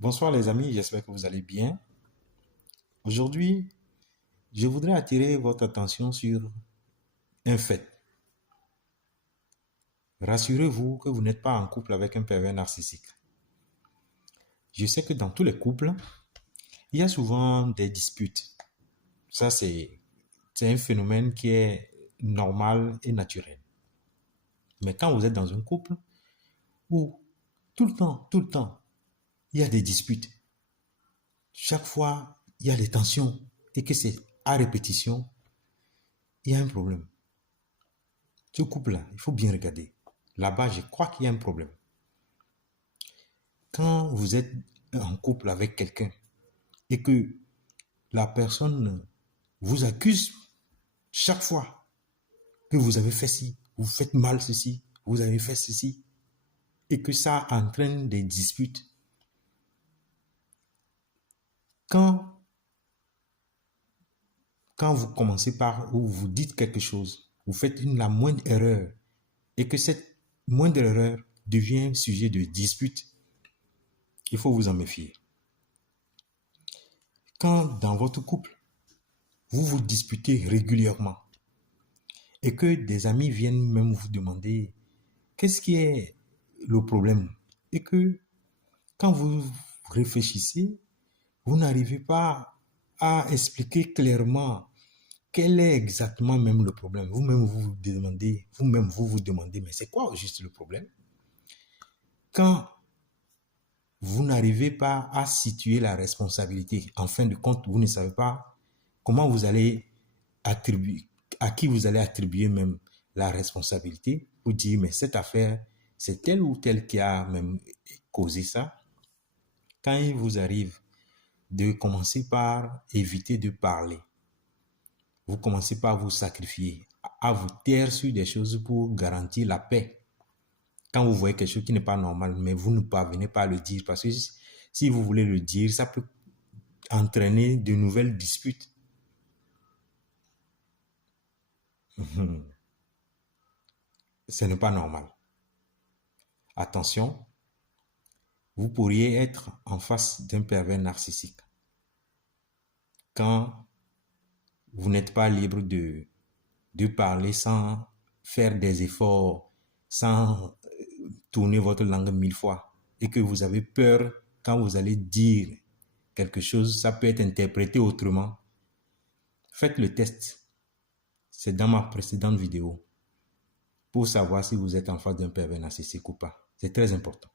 Bonsoir les amis, j'espère que vous allez bien. Aujourd'hui, je voudrais attirer votre attention sur un fait. Rassurez-vous que vous n'êtes pas en couple avec un pervers narcissique. Je sais que dans tous les couples, il y a souvent des disputes. Ça, c'est un phénomène qui est normal et naturel. Mais quand vous êtes dans un couple où tout le temps, il y a des disputes, chaque fois, il y a des tensions et que c'est à répétition, il y a un problème. Ce couple-là, il faut bien regarder. Là-bas, je crois qu'il y a un problème. Quand vous êtes en couple avec quelqu'un et que la personne vous accuse chaque fois que vous avez fait ci, vous faites mal ceci, vous avez fait ceci, et que ça entraîne des disputes. Quand vous commencez par, ou vous dites quelque chose, vous faites la moindre erreur, et que cette moindre erreur devient sujet de dispute, il faut vous en méfier. Quand dans votre couple, vous vous disputez régulièrement et que des amis viennent même vous demander qu'est-ce qui est le problème et que quand vous réfléchissez, vous n'arrivez pas à expliquer clairement quel est exactement même le problème. Vous-même vous vous demandez, mais c'est quoi juste le problème? Quand vous n'arrivez pas à situer la responsabilité, en fin de compte, vous ne savez pas comment vous allez attribuer, à qui vous allez attribuer même la responsabilité, vous dire, mais cette affaire, c'est tel ou tel qui a même causé ça. Quand il vous arrive de commencer par éviter de parler, vous commencez par vous sacrifier, à vous taire sur des choses pour garantir la paix. Quand vous voyez quelque chose qui n'est pas normal, mais vous ne parvenez pas à le dire, parce que si vous voulez le dire, ça peut entraîner de nouvelles disputes. Ce n'est pas normal. Attention, vous pourriez être en face d'un pervers narcissique quand vous n'êtes pas libre de parler sans faire des efforts, sans tourner votre langue 1000 fois et que vous avez peur quand vous allez dire quelque chose, ça peut être interprété autrement. Faites le test. C'est dans ma précédente vidéo pour savoir si vous êtes en face d'un pervers narcissique ou pas. C'est très important.